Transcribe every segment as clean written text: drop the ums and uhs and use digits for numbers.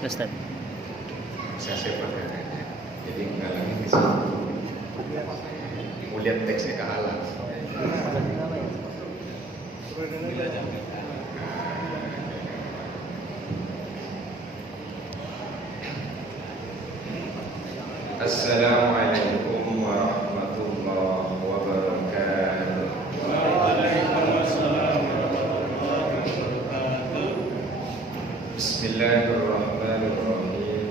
Ustaz. Saya sepakat kayaknya. Jadi ngalangin di situ. Mau lihat teksnya ke halang. Assalamualaikum warahmatullahi wabarakatuh. Waalaikumsalam warahmatullahi wabarakatuh. Bismillahirrahmanirrahim.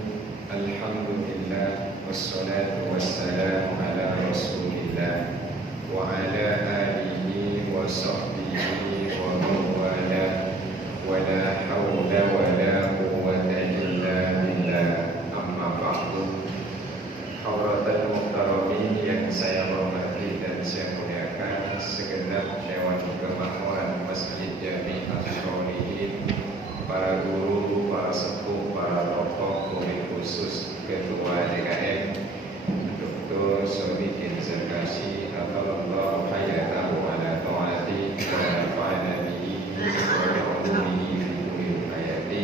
Alhamdulillah wassalatu wassalamu ala Rasulillah wa ala alihi wa sahbihi wa man wala wa la hawla wa la quwwata illa billah. Amma ba'du. Hadratul muhtaramin yang saya hormati dan saya muliakan, segenap Dewan Kemakmuran Masjid Jami'at Syolihin, para guru, para sepuh, para tokoh, murid khusus Ketua DKM Dr. Solihin Zarkashi Atallahu hayatahu ala ta'ati wa nafa'ana bihi wa bi'ulumihi fi kulli hayati.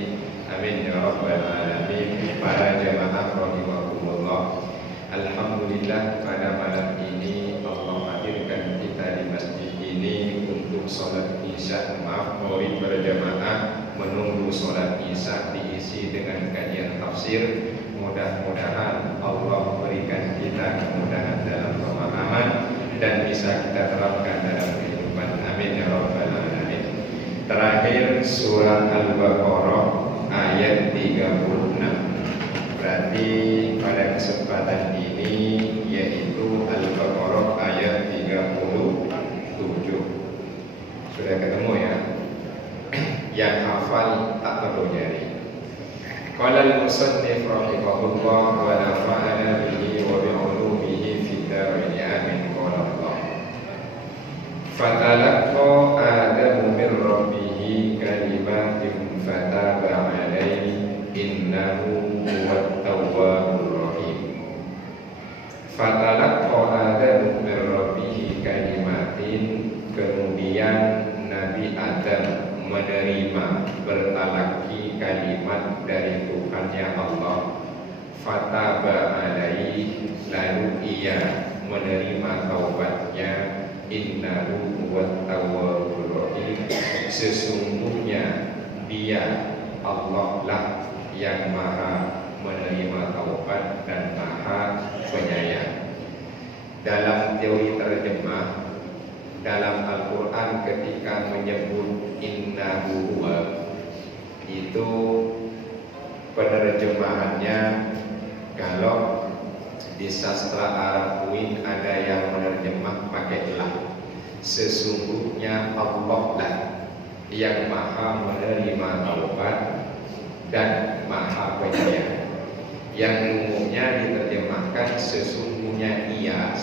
Amin ya rabbal alamin. Para jamaah rahimakumullah, alhamdulillah pada malam ini Allah hadirkan kita di masjid ini untuk sholat isya. Maaf, murid berjamaah menunggu sholat isya diisi dengan kajian tafsir. Mudah-mudahan Allah berikan kita kemudahan dalam pemahaman dan bisa kita terapkan dalam kehidupan. Amin ya rabbal alamin. Terakhir surah Al-Baqarah ayat 36. Berarti pada kesempatan ini yaitu Al-Baqarah ayat 37. Sudah ketemu ya? Yang hafal tak perlu nyari. Qala al-musannif rahimahullah wa nafa'ana bihi wa bi'ulumihi fid dharain. Amin. Qala Allah. Fatalaqa Adamu min rabbih kalimatin fataba alaihi innahu huwat tawwabur rahim. Fatalaqa Adamu min rabbih kalimatin, kemudian Nabi Adam menerima, bertalaki kalimat dari Tuhannya Allah. Fataba alaihi, lalu ia menerima taubatnya. Innahu huwat tawwabur rahim, sesungguhnya dia Allah lah yang maha menerima taubat dan maha penyayang. Dalam teori terjemah dalam Al-Quran ketika menyebut innahu huwa, itu penerjemahannya, kalau di sastra Arab Uin ada yang menerjemah pakai lah. Sesungguhnya Allah lah yang maha menerima taubat dan maha penyayang. Yang umumnya diterjemahkan sesungguhnya ia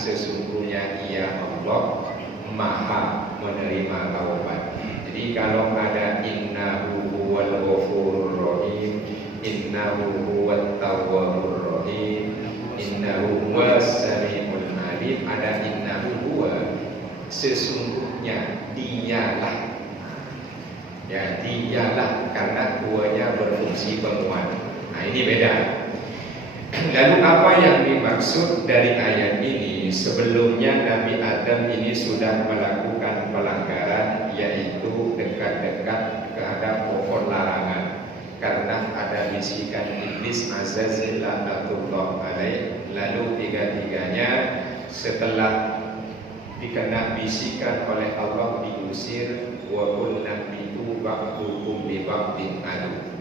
Allah maha menerima taubat. Jadi kalau ada innahu huwal ghafurur rahim, innahu huwat tawwabur rahim, innahu huwas samiul alim, ada innahu huwa, sesungguhnya dialah. Ya, dialah, karena huwanya berfungsi penguat. Nah, ini beda. Lalu apa yang dimaksud dari ayat ini? Sebelumnya Nabi Adam ini sudah melakukan pelanggaran, yaitu dekat-dekat terhadap pokok larangan. Karena ada bisikan iblis Azazil laknatullah alaih. Lalu tiga-tiganya setelah dikena bisikan oleh Allah diusir. Wa qulna bitu ba'dukum li ba'din adu.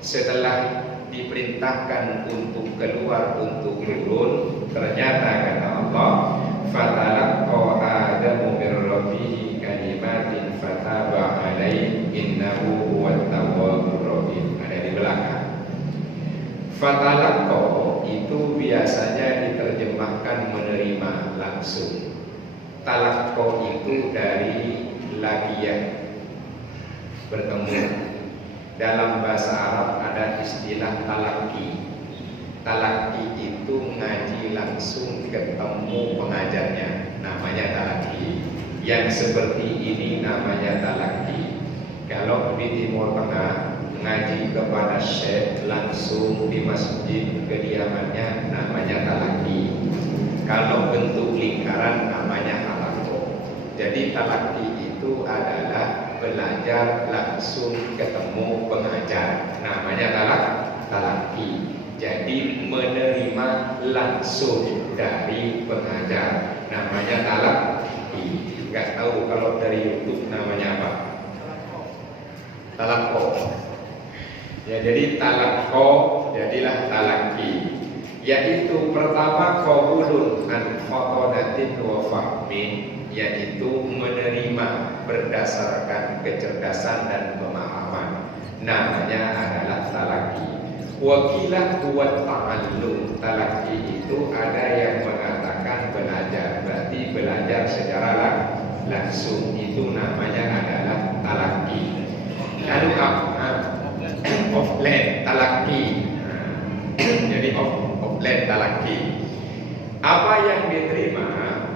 Setelah diperintahkan untuk keluar, untuk turun, ternyata kata Allah, fatalaqa Adamu min rabbih kalimatin fataba alaihi innahu huwat tawwabur rahim. Ada di belakang. Fatalaqa itu biasanya diterjemahkan menerima langsung. Talaqqa itu dari laqiyah, bertemu. Dalam bahasa Arab ada istilah talaki. Talaki itu ngaji langsung ketemu pengajarnya, namanya talaki. Yang seperti ini namanya talaki. Kalau di Timur Tengah ngaji kepada syekh langsung di masjid kediamannya namanya talaki. Kalau bentuk lingkaran namanya halaqah. Jadi talaki itu adalah belajar langsung ketemu pengajar, namanya talaki. Jadi menerima langsung dari pengajar, namanya talaki. Nggak tahu kalau dari YouTube namanya apa? Talaqo. Ya, jadi talaqo jadilah talaki. Yaitu pertama qabulun an faqadatin wa fahmin, yaitu menerima berdasarkan kecerdasan dan pemahaman, namanya adalah talaki. Wakilah buat ta'allum. Talaki itu ada yang mengatakan belajar, berarti belajar secara langsung, itu namanya adalah talaki. Lalu offline talaki. Jadi offline talaki. Apa yang diterima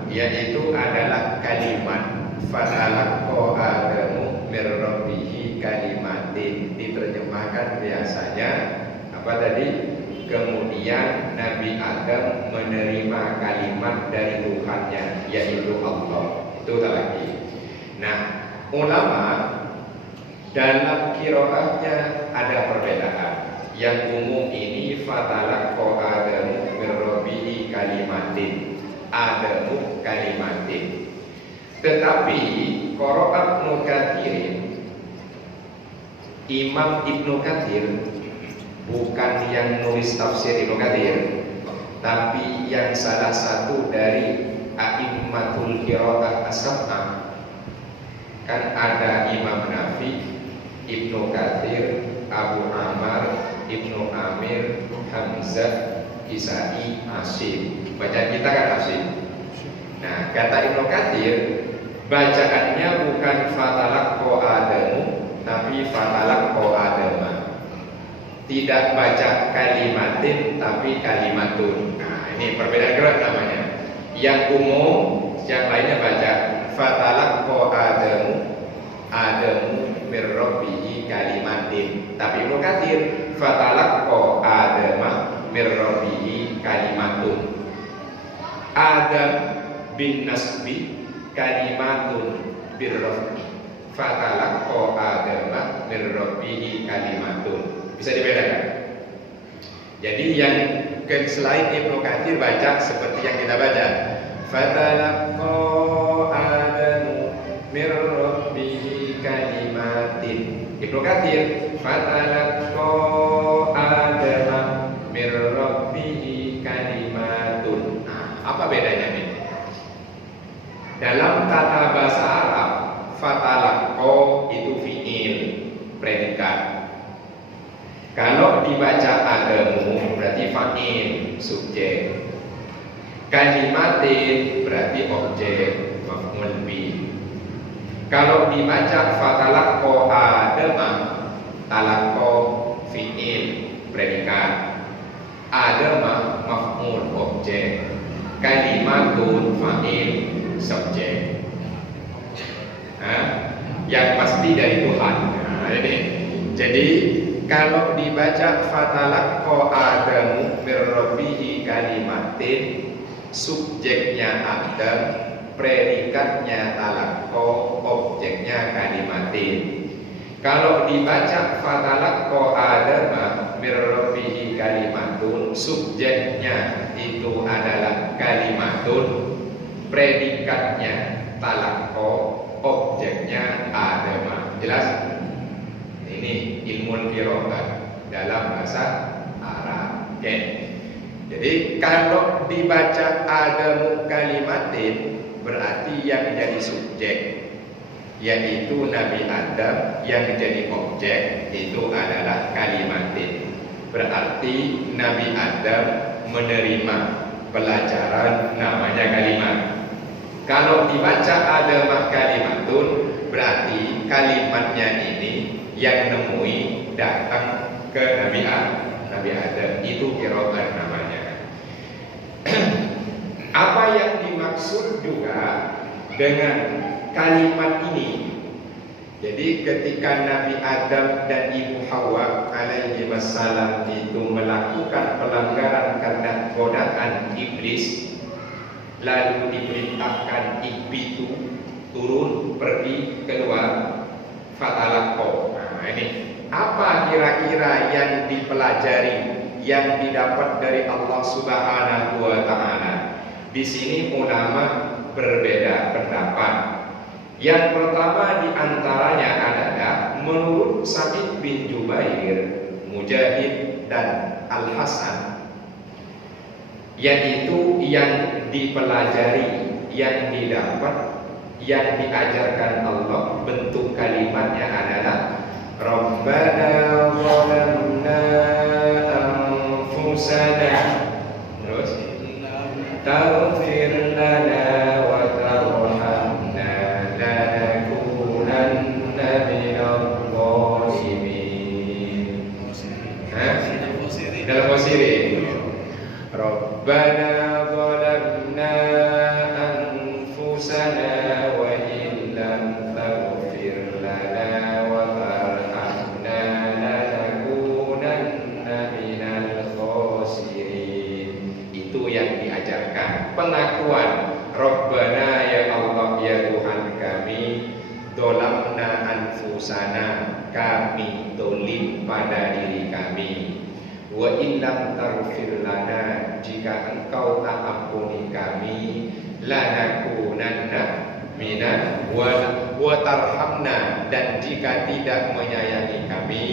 yaitu adalah kalimat fatalaqqa Adamu mir rabbihi kalimatin. Diterjemahkan biasanya apa tadi? Kemudian Nabi Adam menerima kalimat dari Tuhannya, yaitu Allah. Itu talaki. Nah, ulama dalam qiraatnya ada perbedaan. Yang umum ini fatalaqqa Adamu mir rabbihi kalimatin. Adamu kalimatin. Tetapi qiraat Ibnu Katsir, Imam Ibnu Katsir, bukan yang nulis tafsir Ibnu Katsir, tapi yang salah satu dari a'immatul qiraat as-sab'ah. Kan ada Imam Nafi, Ibnu Katsir, Abu Amr, Ibnu Amir, Hamzah, Kisai, Asim. Bacaan kita kan Asim. Nah, kata Ibnu Katsir, bacaannya bukan fatalaqqa Adamu, tapi fatalaqqa Adama. Tidak baca kalimatin, tapi kalimatun. Nah, ini perbedaan qiraat namanya. Yang umum, yang lainnya baca fatalaqqa Adamu, Adamu mir rabbihi kalimatin. Tapi Ibnu Katsir fatalaqqa Adama mir rabbihi kalimatun. Adam bin nasbi kalimatun bir rabbi. Fatalaqqa Adama mir rabbihi kalimatun. Bisa dibedakan. Jadi yang selain Ibnu Katsir baca seperti yang kita baca, fatalaqqa Adamu mir rabbihi kalimatin. Ibnu Katsir fatalaqqa Adama mir rabbihi kalimatun. Nah, apa bedanya nih? Dalam tata bahasa Arab, fatalaqqa itu fi'il, predikat. Kalau dibaca Adamu berarti fa'il, subjek. Kalimatin berarti objek, maf'ul bih. Kalau dibaca fatalaqqa Adama, talaqqa fi'il, predikat. Adama maf'ul, objek. Kalimatun fa'il, subjek. Nah, yang pasti dari Tuhan. Nah, ini. Jadi kalau dibaca fatalaqqa Adamu mir rabbihi kalimatin, subjeknya Adam, predikatnya talaqqa, objeknya kalimatin. Kalau dibaca fatalaqqa Adama mir rabbihi kalimatun, subjeknya itu adalah kalimatun, predikatnya talaqqa, objeknya Adama. Jelas? Ini ilmu qiraat dalam bahasa Arab. Okay. Jadi kalau dibaca Adamu kalimatin, berarti yang jadi subjek yaitu Nabi Adam, yang jadi objek itu adalah kalimatin. Berarti Nabi Adam menerima pelajaran namanya kalimat. Kalau dibaca Adam kalimatun, berarti kalimatnya ini yang nemui datang ke Nabi Adam. Itu qiraat namanya. Apa yang dimaksud juga dengan kalimat ini? Jadi ketika Nabi Adam dan Ibu Hawa alaihi wassalam itu melakukan pelanggaran karena godaan iblis, lalu diperintahkan ihbitu, turun, pergi, keluar, fatalaqo. Nah ini apa kira-kira yang dipelajari, yang didapat dari Allah Subhanahu wa taala? Di sini ulama berbeda pendapat. Yang pertama di antaranya adalah menurut Sa'id bin Jubair, Mujahid dan Al-Hasan, yaitu yang dipelajari, yang didapat, yang diajarkan Allah, bentuk kalimatnya adalah Rabbana zalamna anfusana, terus taghfir lana wa tarhamna lanakunanna minadh dhalimin. Dalam Qasirin, Rabbana zalamna anfusana wa illam taghfir lana wa tarhamna lanakunanna minal khasirin. Itu yang diajarkan, pengakuan Rabbana, ya Allah, ya Tuhan kami, dolamna anfusana, kami dolim pada diri kami, wa illam taghfir lana, jika engkau tak ampuni kami, lanakunanna minan wa tarhamna, dan jika tidak menyayangi kami,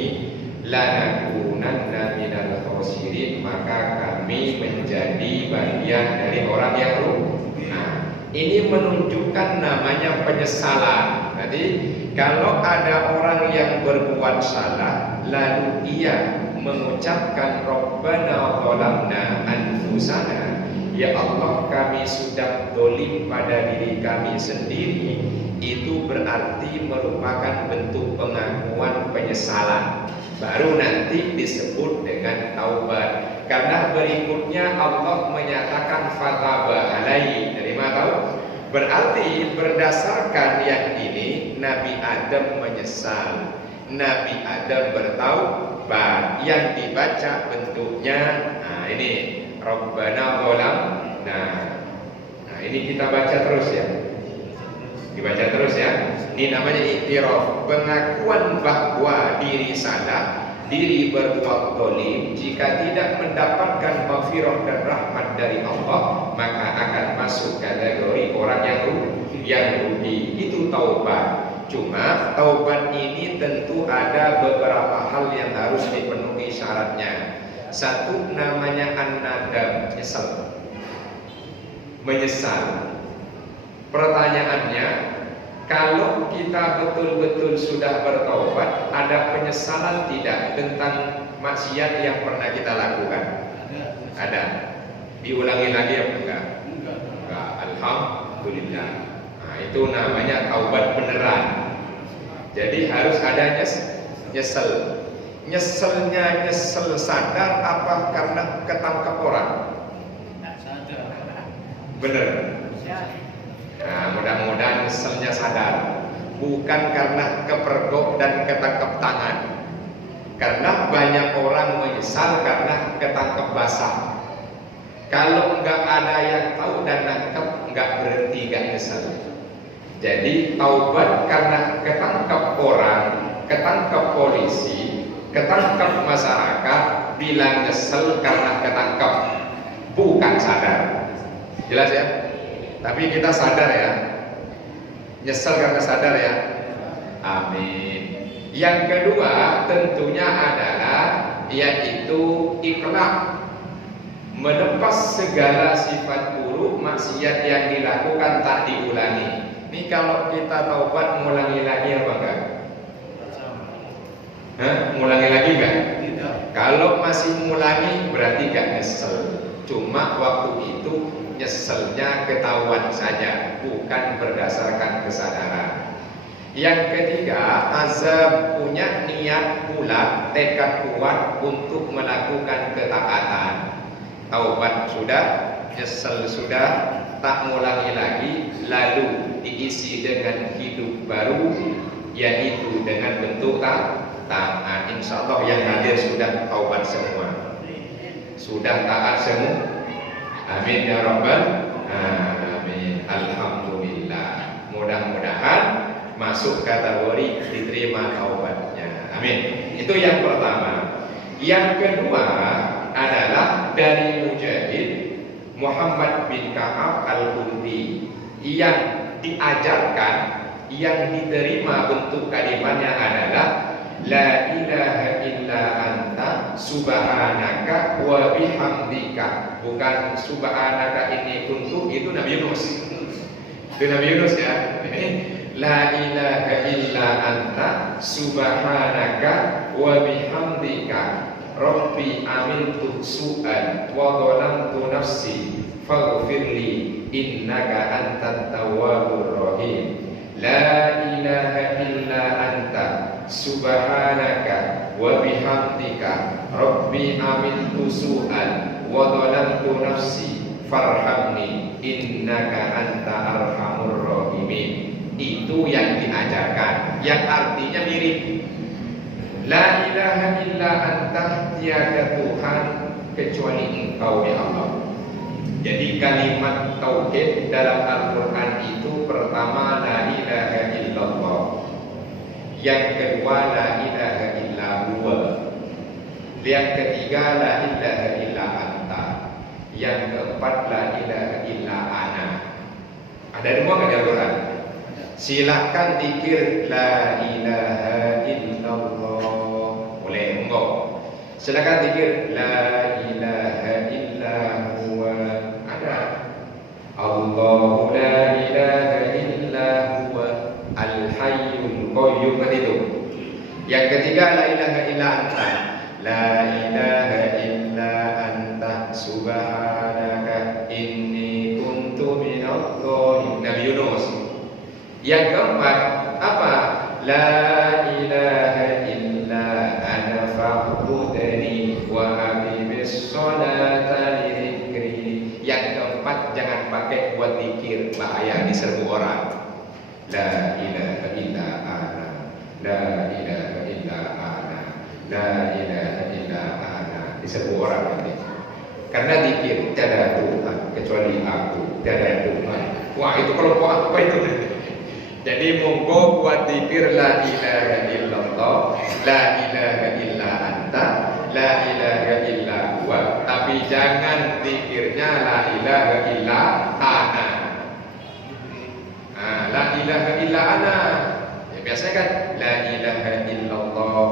lanakunanna minal khasirin, maka kami menjadi bagian dari orang yang rugi. Nah, ini menunjukkan namanya penyesalan. Jadi kalau ada orang yang berbuat salah lalu ia mengucapkan Rabbana zalamna anfusana, ya Allah kami sudah dolim pada diri kami sendiri, itu berarti merupakan bentuk pengakuan penyesalan, baru nanti disebut dengan taubat. Karena berikutnya Allah menyatakan fataba alaihi, terima tahu? Berarti berdasarkan yang ini Nabi Adam menyesal, Nabi Adam bertaubat. Yang dibaca bentuknya, nah ini Rabbana zalam. Nah ini kita baca terus ya, dibaca terus ya. Ini namanya iktiraf, pengakuan bahwa diri salah, diri berbuat zalim. Jika tidak mendapatkan maghfirah dan rahmat dari Allah, maka akan masuk kategori orang yang rugi. Itu taubat. Cuma taubat ini tentu ada beberapa hal yang harus dipenuhi syaratnya. Satu namanya an-nadam, menyesal. Pertanyaannya, kalau kita betul-betul sudah bertaubat, ada penyesalan tidak tentang maksiat yang pernah kita lakukan? Ada. Diulangi lagi apa enggak? Enggak. Alhamdulillah. Nah, itu namanya taubat beneran. Jadi harus ada nyesel. Nyeselnya nyesel sadar apa karena ketangkep orang? Bener. Nah, mudah-mudahan nyeselnya sadar, bukan karena kepergok dan ketangkep tangan. Karena banyak orang menyesal karena ketangkep basah. Kalau enggak ada yang tahu dan nangkep, enggak berhenti, enggak nyesel. Jadi taubat karena ketangkep orang, ketangkep polisi, ketangkep masyarakat, bilang nyesel karena ketangkep, bukan sadar. Jelas ya? Tapi kita sadar ya, nyesel karena sadar ya. Amin. Yang kedua tentunya adalah yaitu ikhlas, melepas segala sifat buruk, maksiat yang dilakukan tak diulangi. Ini kalau kita taubat mengulangi lagi apa enggak? Mengulangi lagi enggak? Tidak. Kalau masih mengulangi berarti enggak nyesel. Cuma waktu itu nyeselnya ketahuan saja, bukan berdasarkan kesadaran. Yang ketiga, azam punya niat pula, tekad kuat untuk melakukan ketaatan. Taubat sudah, nyesel sudah, tak mengulangi lagi, lalu diisi dengan hidup baru, yaitu dengan bentuk taat. Insya Allah yang hadir sudah taubat semua, sudah taat semua. Amin ya rabbal alamin. Alhamdulillah. Mudah-mudahan masuk kategori diterima taubatnya. Amin. Itu yang pertama. Yang kedua adalah dari Mujahid Muhammad bin Ka'ab al-Kundi yang diajarkan, yang diterima bentuk kalimatnya adalah la ilaha illa anta subhanaka wa bihamdika. Bukan subhanaka inni kuntu, itu Nabi Yunus. Itu Nabi Yunus ya. La ilaha illa anta subhanaka wa bihamdika rabbi amiltu su'an wa dhalamtu nafsi faghfirli innaka antat tawwabur rahim. La ilaha illa anta subhanaka wa bihamdika rabbi amiltu su'an wa dhalamtu nafsi farhamni innaka anta arhamur rahimin. Itu yang diajarkan, yang artinya mirip. La ilaha illa anta, tiada Tuhan kecuali Engkau ya Allah. Jadi kalimat tauhid dalam Al-Quran itu pertama la ilaha illallah, yang kedua la ilaha illa huwa, yang ketiga la ilaha illa anta, yang keempat la ilaha illa ana. Ada dua kan di Al-Quran? Silakan dikir la ilaha illallah, boleh enggak? Silakan dikir la ilaha illa huwa, ada. Allahu la ilaha illa huwa al-hayyul qayyum, kan itu. Yang ketiga la ilaha illa anta, la ilaha illa anta subhanaka inni kuntu minadh dhalimin, Nabi Yunus. Yang keempat apa? La ilaha illa ana fa'budni wa aqimish sholata li dzikri. Yang keempat jangan pakai buat zikir, bahaya diserbu orang. La ilaha illa ana, la ilaha illa ana, la ilaha illa ana, diserbu orang nanti. Karena zikir tiada Tuhan kecuali aku, tiada Tuhan. Wah, itu kelompok apa itu? Jadi monggo buat zikir la ilaha illallah, la ilaha illa anta, la ilaha illa huwa. Tapi jangan zikirnya la ilaha illa ana. La ilaha illa ana. Ya biasanya kan la ilaha illallah,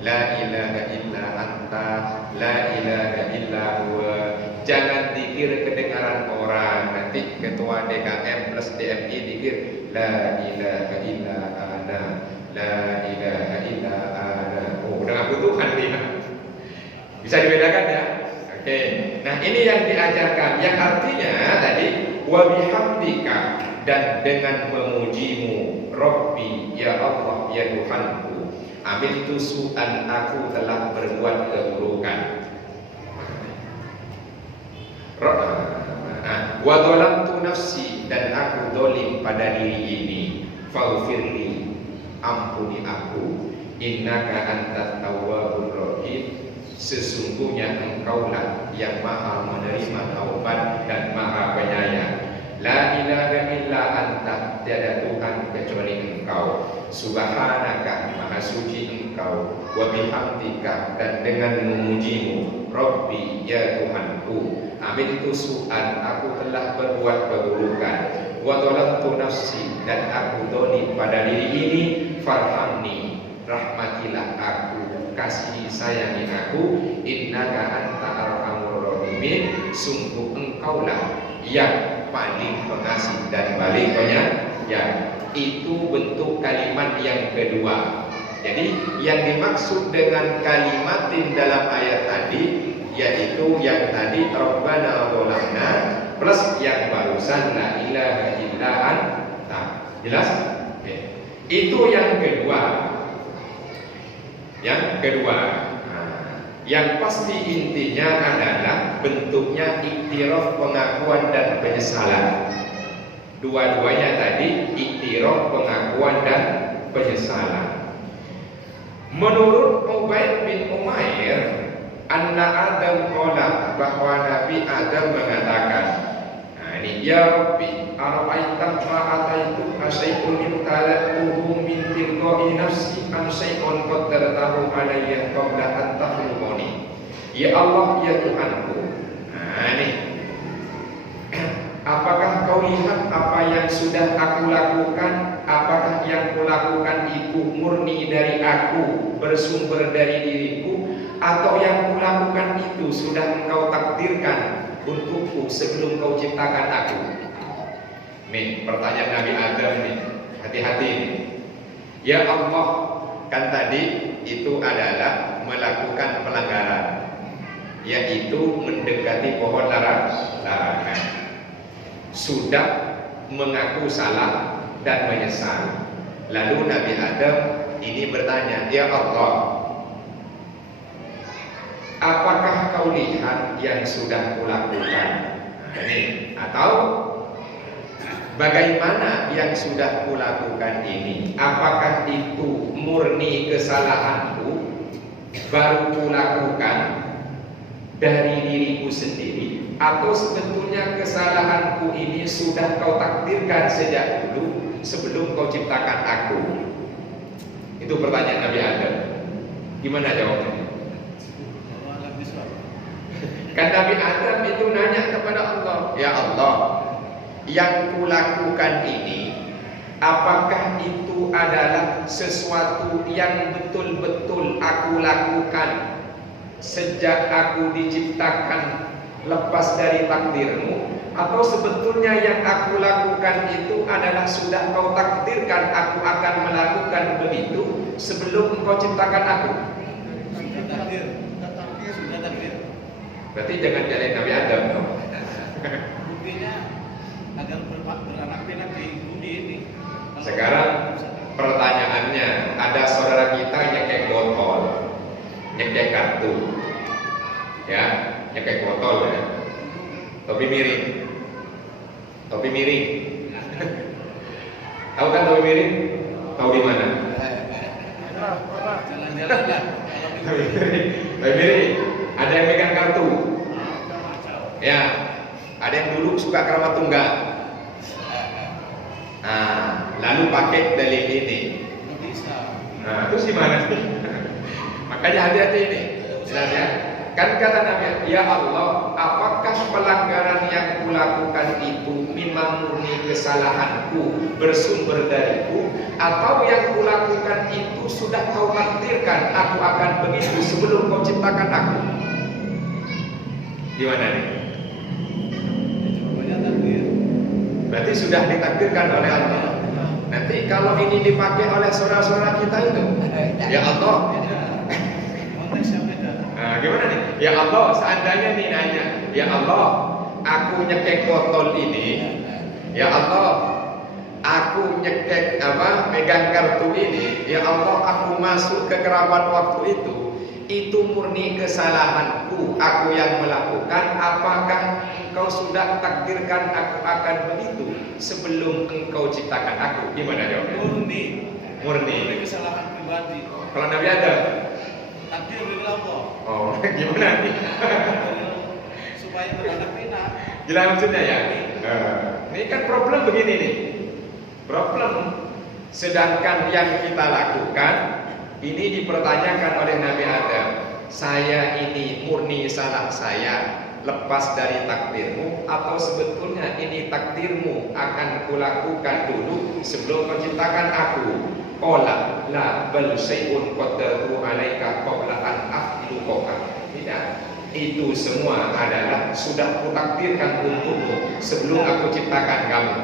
la ilaha illa anta, la ilaha illa huwa. Jangan dikir kedengaran orang. Nanti ketua DKM plus DMI dikir la ilaha illa ana, la ilaha illa ana. Oh, udah ngaku Tuhan dia. Bisa dibedakan ya? Oke. Nah, ini yang diajarkan, yang artinya tadi wa bihamdika, dan dengan memujimu, Rabbi ya Allah ya Tuhanku, amiltu su'an, aku telah berbuat keburukan. Wa dhalamtu nafsi, dan aku dolim pada diri ini. Faghfirli, ampuni aku. Innaka antat tawwabur rahim, sesungguhnya engkaulah yang maha menerima taubat dan maha penyayang. La ilaha illa anta, tiada Tuhan kecuali engkau. Subhanaka, maha suci engkau. Wa bihamdika, dan dengan memujimu. Rabbi ya Tuhanku, amiltu su'an, aku telah berbuat keburukan. Wa dhalamtu nafsi, dan aku dolim pada diri ini. Farhamni, rahmatilah aku, kasihi sayangi aku. Innaka anta arhamur rahimin, sungguh engkaulah yang paling pengasih dan paling penyayang. Itu bentuk kalimat yang kedua. Jadi yang dimaksud dengan kalimatin dalam ayat tadi, yaitu yang tadi Rabbana dzalamna plus yang barusan la ilaha illa anta. Jelas? Oke. Itu yang kedua. Yang kedua, yang pasti intinya adalah bentuknya iktiraf, pengakuan dan penyesalan. Dua-duanya tadi iktiraf, pengakuan dan penyesalan. Menurut Ubaid bin Umair, anna Adam qala, bahwa Nabi Adam mengatakan, nah ini, ya Rabbi, ara'aita ma ataitu asyai'un ibtala'tuhu min tilqa'i nafsi am syai'un qaddartahu alayya qabla an takhluqani. Ya Allah, ya Tuhanku, nah ini, apakah kau lihat apa yang sudah aku lakukan? Apakah yang kulakukan itu murni dari aku, bersumber dari diriku, atau yang kulakukan itu sudah engkau takdirkan untukku sebelum kau ciptakan aku? Nih pertanyaan Nabi Adam nih, hati-hati nih. Ya Allah, kan tadi itu adalah melakukan pelanggaran, yaitu mendekati pohon larangan. Sudah mengaku salah dan menyesal. Lalu Nabi Adam ini bertanya, ya Allah, apakah kau lihat yang sudah kulakukan? Nah, ini, atau bagaimana yang sudah kulakukan ini? Apakah itu murni kesalahanku baru kulakukan dari diriku sendiri, atau sebetulnya kesalahanku ini sudah kau takdirkan sejak dulu sebelum kau ciptakan aku? Itu pertanyaan Nabi Adam. Gimana jawabnya? Kan Nabi Adam itu nanya kepada Allah, ya Allah, yang kulakukan ini, apakah itu adalah sesuatu yang betul-betul aku lakukan sejak aku diciptakan lepas dari takdirmu, atau sebetulnya yang aku lakukan itu adalah sudah kau takdirkan aku akan melakukan begitu sebelum engkau ciptakan aku? Sudah takdir. Berarti jangan nyalain Nabi Adam dong. Buktinya agar beranak pinak di bumi ini. Sekarang pertanyaannya, ada saudara kita nyekek botol, nyekek kartu, ya, nyekek botol ya, topi miring, tahu kan topi miring? Tahu di mana? Jalan-jalan lah. Topi miring. Ada yang megang kartu, ya, ada yang dulu suka keramat tunggal. Nah, lalu pakai dalil ini. Nah, terus gimana sih? Makanya hati-hati ini. Jelas ya? Kan kata Nabi, ya Allah, apakah pelanggaran yang kulakukan itu memang murni kesalahanku, bersumber dariku, atau yang kulakukan itu sudah kau takdirkan aku akan begitu sebelum kau ciptakan aku? Gimana nih? Berarti sudah ditakdirkan oleh Allah. Nanti kalau ini dipakai oleh saudara-saudara kita itu, ya Allah, nah, gimana nih? Ya Allah, seandainya nih nanya, ya Allah, aku nyekek botol ini, ya Allah, aku nyekek megang kartu ini, ya Allah, aku masuk ke kerabat waktu itu murni kesalahanku, aku yang melakukan. Apakah engkau sudah takdirkan aku akan begitu sebelum engkau ciptakan aku? Gimana jawabnya? Murni Kesalahan pribadi. Kalau Nabi Adam, Takdir dari Allah. oh gimana nih? Supaya beranak pinak. Jelas maksudnya ya? Ini kan problem begini nih. Problem sedangkan yang kita lakukan ini dipertanyakan oleh Nabi Adam. Saya ini murni salah saya lepas dari takdirmu, atau sebetulnya ini takdirmu akan kulakukan dulu sebelum menciptakan aku? Qala la bal syai'un qaddaru 'alaika qabla an akhluqaka. Tidak. Itu semua adalah sudah kutakdirkan untukmu sebelum aku ciptakan kamu.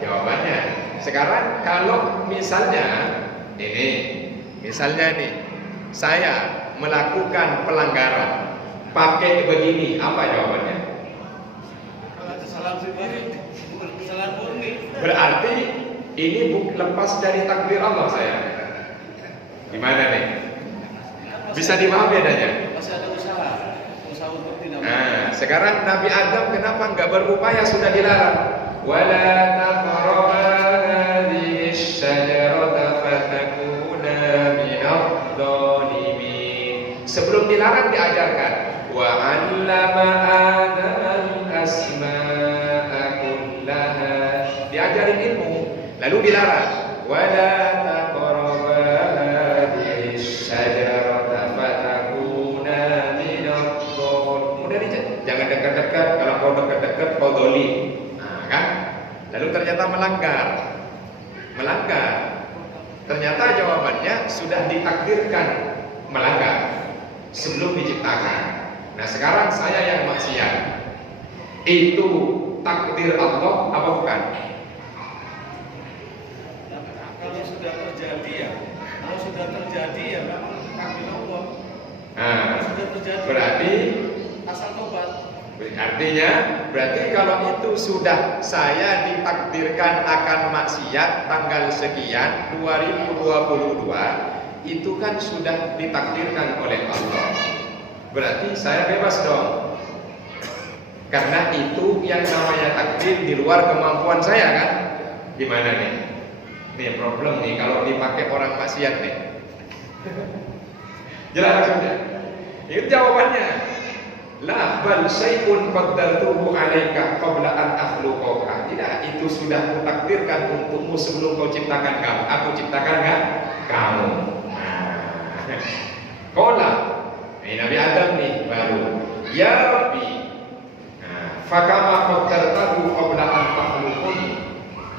Jawabannya. Sekarang kalau misalnya ini, misalnya nih, saya melakukan pelanggaran pakai begini, apa jawabannya? Kesalahan pribadi, bukan kesalahan murni. Berarti ini lepas dari takdir Allah saya. Gimana nih? Bisa dipahami bedanya? Masih ada usaha untuk tidak. Nah, sekarang Nabi Adam kenapa nggak berupaya, sudah dilarang? Wala taqrabu hadhihi asy-syajarata dilarang diajarkan. Wa 'allama Adam al-asma'a kullaha. Diajarin ilmu, lalu dilarang. Wa la taqrabu hadhihi syajarata fatakuna minadh-dhalin. Mudah jangan dekat-dekat, kalau kau dekat-dekat kau zalim. Nah, kan? Lalu ternyata melanggar. Ternyata jawabannya sudah ditakdirkan melanggar sebelum diciptakan. Nah, sekarang saya yang maksiat. Itu takdir Allah apa bukan? Kalau sudah terjadi ya memang takdir Allah. Nah, Sudah terjadi. berarti Asal tobat. artinya berarti kalau itu sudah saya ditakdirkan akan maksiat tanggal sekian 2022, itu kan sudah ditakdirkan oleh Allah. Berarti saya bebas dong. Karena itu yang namanya takdir di luar kemampuan saya kan? Gimana nih? Nih problem nih kalau dipakai orang maksiat nih. Jelas maksudnya? Itu jawabannya. La bal syai'un qaddartuhu 'alaika qabla an akhluqaka. Tidak, itu sudah kutakdirkan untukmu sebelum kau ciptakan kamu. Aku ciptakan enggak? Kamu. Qala, ini Nabi Adam nih baru. Ya Rabbi, fakama qaddartahu qabla an takhluqani.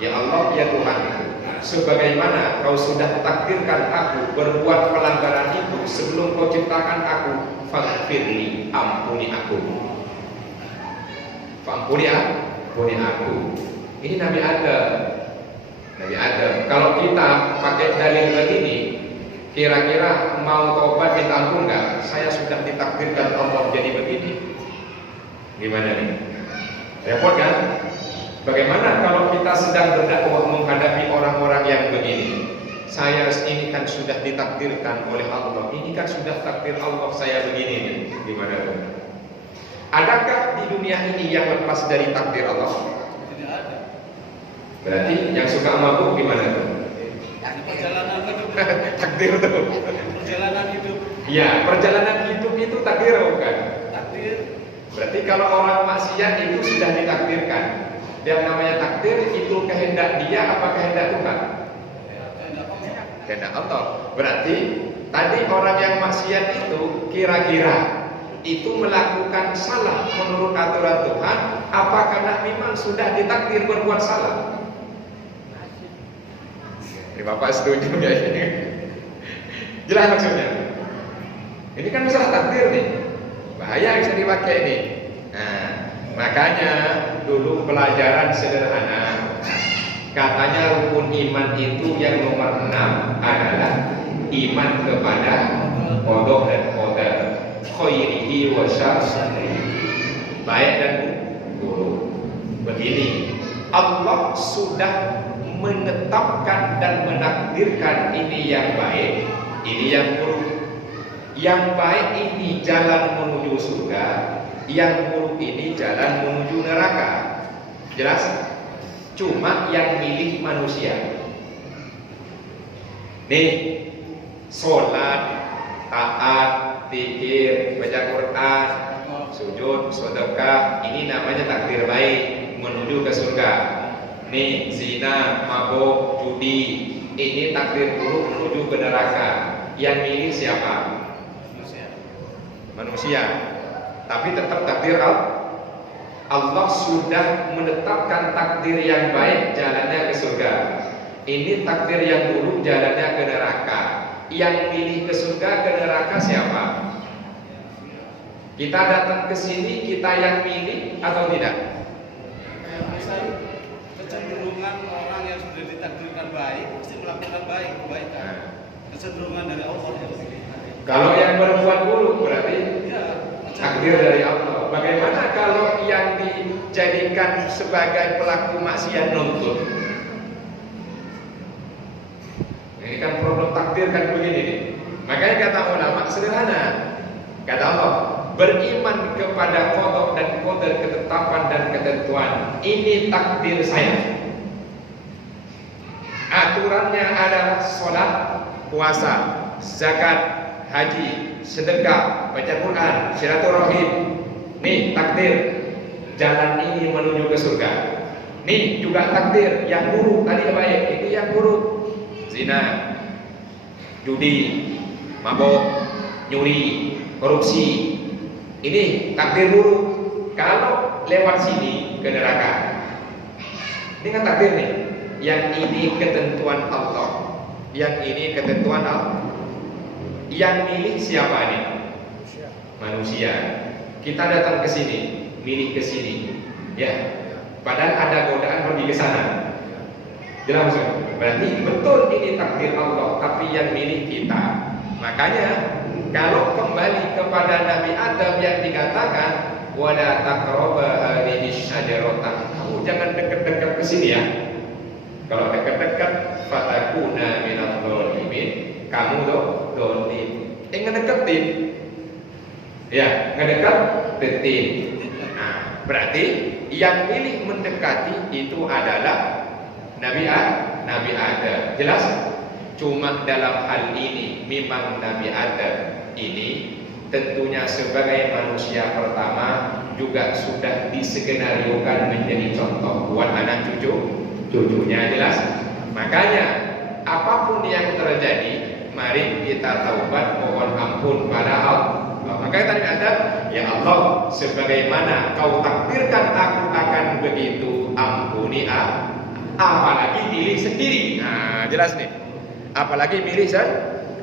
Ya Allah, ya Tuhanku, sebagaimana kau sudah takdirkan aku berbuat pelanggaran itu sebelum kau ciptakan aku, faghfirli, ampuni aku. Ampuni aku. Ini Nabi Adam. Kalau kita pakai dalil begini, kira-kira mau tobat minta ampun nggak? Saya sudah ditakdirkan Allah jadi begini. Gimana nih? Repot kan? Bagaimana kalau kita sedang berdakwah menghadapi orang-orang yang begini? Saya ini kan sudah ditakdirkan oleh Allah. Ini kan sudah takdir Allah saya begini nih. Gimana tuh? Adakah di dunia ini yang lepas dari takdir Allah? Tidak ada. Berarti yang suka mabuk gimana tuh? Perjalanan hidup. Takdir tuh. Perjalanan hidup. Ya, perjalanan hidup itu takdir bukan? Takdir. Berarti kalau orang maksiat itu sudah ditakdirkan. Yang namanya takdir itu kehendak dia apa kehendak Tuhan? Kehendak Allah. Berarti tadi orang yang maksiat itu kira-kira itu melakukan salah menurut aturan Tuhan, apa karena memang sudah ditakdir berbuat salah? Ini Bapak setuju kayaknya. Jelas maksudnya? Ini kan masalah takdir nih. Bahaya bisa dipakai nih. Nah, makanya dulu pelajaran sederhana, katanya rukun iman itu yang nomor 6 adalah iman kepada qada dan qadar, khairihi wa syarrihi, baik dan buruk. Begini, Allah sudah menetapkan dan menakdirkan ini yang baik, ini yang buruk. Yang baik ini jalan menuju surga, yang buruk ini jalan menuju neraka. Jelas? Cuma yang milih manusia. Nih, sholat, taat, zikir, baca Quran, sujud, sedekah, ini namanya takdir baik menuju ke surga. Nih, zina, mabuk, judi, ini takdir buruk menuju ke neraka. Yang milih siapa? Manusia. Tapi tetap takdir Allah sudah menetapkan takdir yang baik jalannya ke surga. Ini takdir yang buruk jalannya ke neraka. Yang pilih ke surga ke neraka siapa? Kita datang ke sini, kita yang pilih atau tidak? Kecenderungan orang yang sudah ditakdirkan baik pasti melakukan kebaikan. Kecenderungan dari Allah yang kalau yang berbuat buruk berarti ya, takdir dari Allah. Bagaimana kalau yang dijadikan sebagai pelaku maksiat nuntut? Ini kan problem takdir kan begini nih. Makanya kata ulama sederhana. Kata Allah, beriman kepada qada dan qadar, ketetapan dan ketentuan. Ini takdir saya. Aturannya adalah sholat, puasa, zakat, haji, sedekah, baca Quran, silaturahim. Nih takdir jalan ini menuju ke surga. Nih juga takdir yang buruk tadi baik, itu yang buruk. Zina, judi, mabok, nyuri, korupsi. Ini takdir buruk. Kalau lewat sini ke neraka. Ini kan takdir nih. Yang ini ketentuan Allah. Yang ini ketentuan Allah. Yang milih siapa nih? Manusia. Kita datang ke sini, milih ke sini. Ya. Padahal ada godaan pergi ke sana. Jelas maksudnya? Berarti betul ini takdir Allah, tapi yang milih kita. Makanya kalau kembali kepada Nabi Adam yang dikatakan wala taqraba hadhihi syajarata. Kamu jangan dekat-dekat ke sini ya. Kalau dekat-dekat fatakuna minadh dhalimin. Kamu dolim. Ngedeketin. Ya, ngedeketin. Nah, berarti yang milih mendekati itu adalah Nabi Adam. Jelas? Cuma dalam hal ini memang Nabi Adam ini tentunya sebagai manusia pertama juga sudah diskenariokan menjadi contoh buat anak cucunya. Jelas? Makanya apapun yang terjadi, mari kita taubat mohon ampun pada Allah. Makanya tadi ada, ya Allah, sebagaimana kau takdirkan aku akan begitu, ampuni aku. Apalagi milih sendiri. Nah, jelas nih. Apalagi milih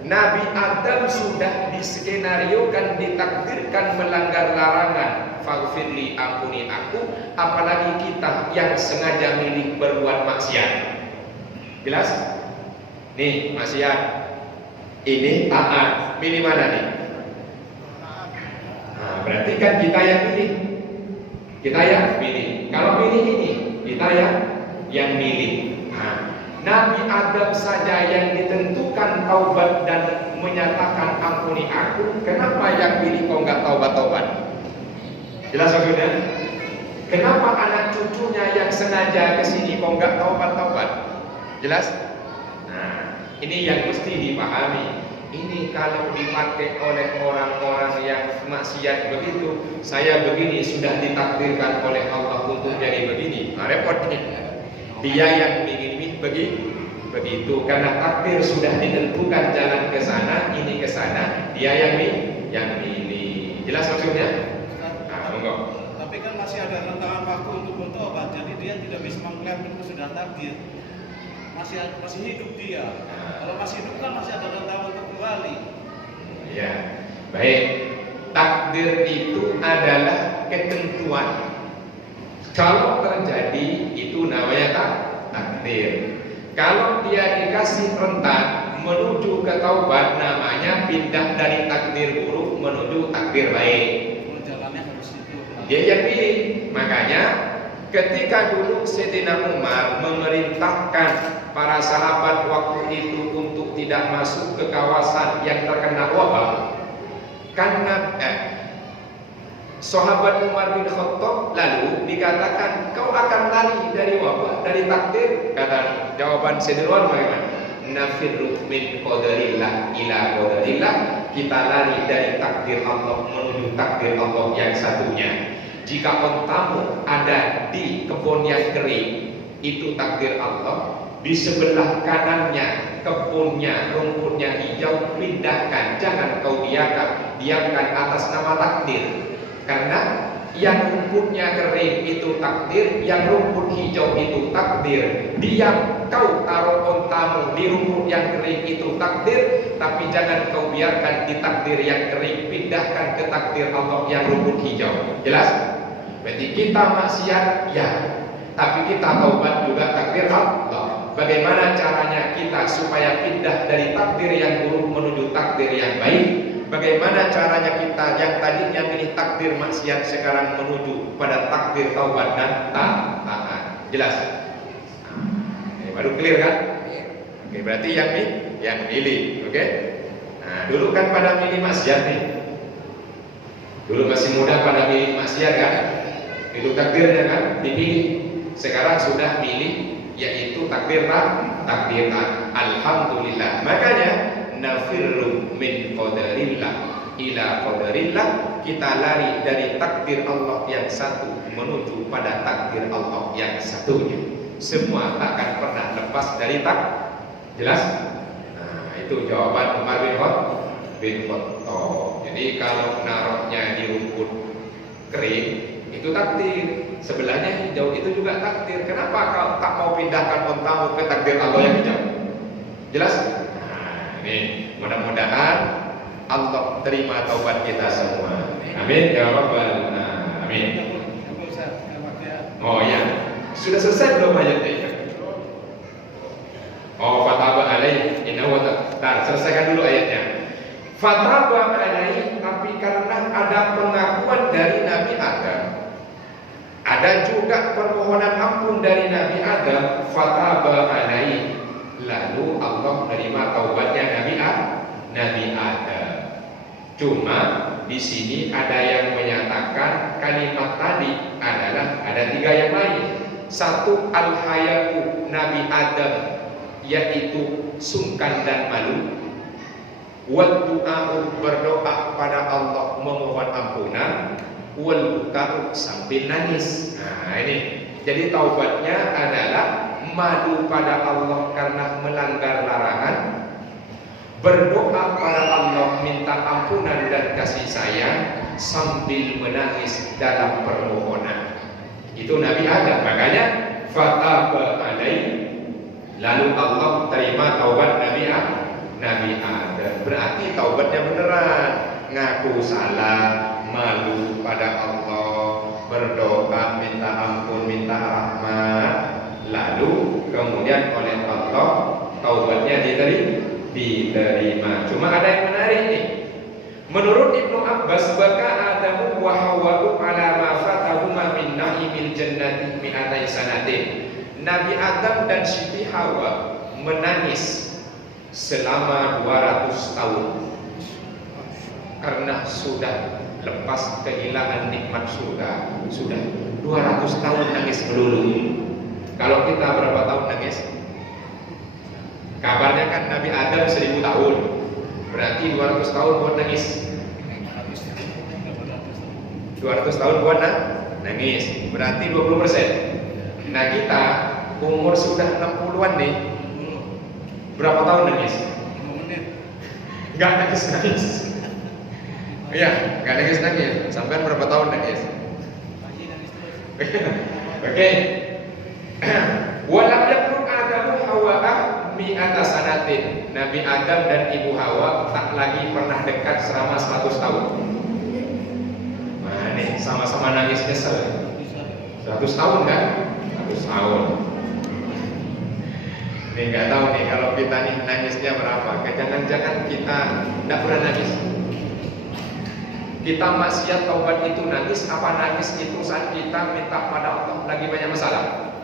Nabi Adam sudah diskenariokan, ditakdirkan melanggar larangan. Faghfirli, ampuni aku. Apalagi kita yang sengaja milih berbuat maksiat. Jelas? Nih, maksiat. Ini taat. Milih mana nih? Nah, berarti kan kita yang pilih. Kita yang pilih. Kalau pilih ini, kita yang milih. Nah, Nabi Adam saja yang ditentukan taubat dan menyatakan ampuni aku. Kenapa yang pilih kok nggak taubat-taubat? Jelas maksudnya? Kenapa anak cucunya yang sengaja ke sini kok nggak taubat-taubat? Jelas? Nah, ini yang mesti dipahami. Ini kalau dipakai oleh orang-orang yang maksiat begitu, saya begini sudah ditakdirkan oleh Allah untuk jadi begini. Nah, repotnya. Dia yang ingin begitu karena takdir sudah ditentukan jalan ke sana, ini ke sana, dia yang milih. Jelas maksudnya? Nah, monggo. Tapi kan masih ada rentangan waktu untuk bertobat, jadi dia tidak bisa mengklaim itu sudah takdir. Masih hidup dia. Kalau masih hidup kan masih ada rentangan untuk kembali. Ya, baik. Takdir itu adalah ketentuan. Kalau terjadi itu namanya takdir. Kalau dia dikasih rentan menuju ke taubat, namanya pindah dari takdir buruk menuju takdir baik. Jalannya harus itu. Dia yang pilih. Makanya ketika dulu Sayyidina Umar memerintahkan para sahabat waktu itu untuk tidak masuk ke kawasan yang terkena wabah, karena sahabat Umar bin Khattab lalu dikatakan kau akan lari dari wabah, dari takdir. Kata jawaban Sayyidina Umar bagaimana? Nafirru min qadarillah ila qadarillah. Kita lari dari takdir Allah menuju takdir Allah yang satunya. Jika ontamu ada di kebun yang kering, itu takdir Allah. Di sebelah kanannya kebunnya, rumputnya hijau, pindahkan, jangan kau diamkan atas nama takdir. Karena yang rumputnya kering itu takdir, yang rumput hijau itu takdir. Diam kau taruh ontamu di rumput yang kering itu takdir, tapi jangan kau biarkan di takdir yang kering, pindahkan ke takdir Allah yang rumput hijau. Jelas? Berarti kita maksiat ya, tapi kita taubat juga takdir Allah. Bagaimana caranya kita supaya pindah dari takdir yang buruk menuju takdir yang baik? Bagaimana caranya kita yang tadinya milih takdir maksiat sekarang menuju pada takdir taubat dan taat? Jelas? Baru clear kan? Oke, berarti yang milih, oke? Nah, dulu kan pada milih maksiat nih. Dulu masih muda pada milih maksiat kan? Itu takdirnya kan dipilih. Sekarang sudah milih, yaitu takdir taat. Alhamdulillah. Makanya nafirru min qadarillah ila qadarillah, kita lari dari takdir Allah yang satu menuju pada takdir Allah yang satunya. Semua takkan pernah lepas dari jelas? Nah, itu jawaban Umar bin Khattab. Jadi kalau naruhnya di rumput kering itu takdir, sebelahnya hijau itu juga takdir. Kenapa kau tak mau pindahkan ontamu ke takdir Allah yang hijau? Jelas? Nah, ini mudah-mudahan Allah terima taubat kita semua. Amin ya rabbal alamin. Oh ya, sudah selesai belum ayatnya? Oh, fataba alaih innahu selesaikan dulu ayatnya. Fataba alaih, tapi karena ada pengakuan dari Nabi Adam, ada juga permohonan ampun dari Nabi Adam, fataba alaih, lalu Allah menerima taubatnya Nabi Adam. Cuma di sini ada yang menyatakan kalimat tadi adalah ada tiga yang lain. Satu, al-hayatu Nabi Adam, yaitu sungkan dan malu. Wal du'a'u, berdoa pada Allah memohon ampunan. Wal buka'u, sambil nangis. Nah ini, jadi taubatnya adalah malu pada Allah karena melanggar larangan, berdoa pada Allah minta ampunan dan kasih sayang, sambil menangis dalam permohonan. Itu Nabi Adam. Makanya fataba alaih, lalu Allah terima taubat Nabi Adam. Berarti taubatnya beneran, ngaku salah, malu pada Allah, berdoa minta ampun, minta rahmat, lalu kemudian oleh Allah taubatnya diterima. Cuma ada yang menarik nih. Menurut Ibnu Abbas, baka Adamu wa Hawwa'u ala ma fatahuma min na'imil jannati mi'atai sanatin. Nabi Adam dan Siti Hawa menangis selama 200 tahun karena sudah lepas kehilangan nikmat surga. Sudah 200 tahun nangis melulu. Kalau kita berapa tahun nangis? Kabarnya kan Nabi Adam 1000 tahun, berarti 200 tahun buat nangis. 200 tahun buat nangis, berarti 20%. Nah kita umur sudah 60-an nih, berapa tahun nangis? 5 menit. Gak nangis. Iya, gak nangis. Sampai berapa tahun nangis? Oke. Walam yakruk Adamu Hawa'ah mi'ata sanatin. Nabi Adam dan Ibu Hawa tak lagi pernah dekat selama 100 tahun. Nah nih, sama-sama nangis nyesel. 100 tahun kan? 100 tahun. Ini nggak tahu nih kalau kita nih nangisnya berapa. Jangan-jangan kita tidak pernah nangis. Kita maksiat taubat itu nangis, apa nangis itu saat kita minta pada Allah lagi banyak masalah?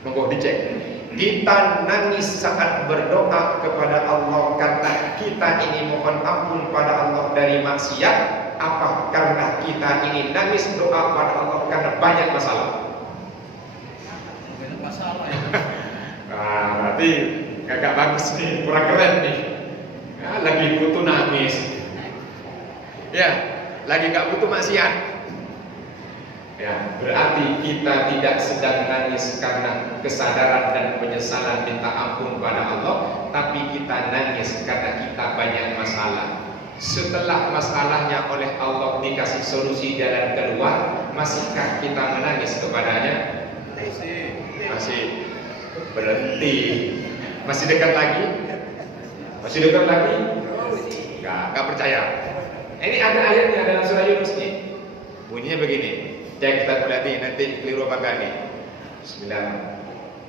Monggo dicek. Kita nangis saat berdoa kepada Allah karena kita ini mohon ampun pada Allah dari maksiat, apa karena kita ini nangis doa pada Allah karena banyak masalah? Banyak masalah ya. Nah, berarti agak bagus nih, kurang keren nih. Nah, lagi butuh nangis. Ya, lagi gak butuh maksiat. Ya, berarti kita tidak sedang nangis karena kesadaran dan penyesalan minta ampun pada Allah, tapi kita nangis karena kita banyak masalah. Setelah masalahnya oleh Allah dikasih solusi jalan keluar, masihkah kita menangis kepadanya? Masih. Berhenti. Masih dekat lagi? Masih dekat lagi? Gak percaya. Ini ada ayatnya dalam surah Yunus nih. Bunyinya begini. Jangan kita berarti nanti keliru apa enggak nih. Bismillah.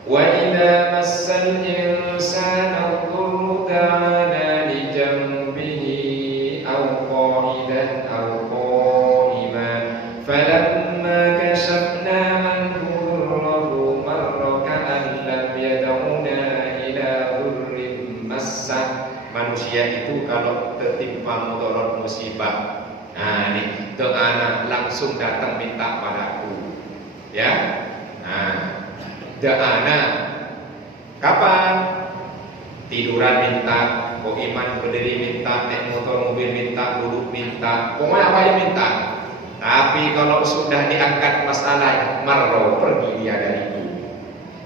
Wa idza massal insana dhurru da'ana li janbihi aw qa'idan aw qa'iman falamma kashafna anhu dhurrahu marra ka'an lam yad'una ila dhurrin massah. Manusia itu kalau tertimpa mudarat musibah, nah nih doa langsung datang minta padaku, ya. Nah, doa kapan? Tiduran minta, kau iman berdiri minta, naik motor mobil minta, duduk minta, pokoknya apa aja minta. Tapi kalau sudah diangkat masalah marro, pergi dia dariku.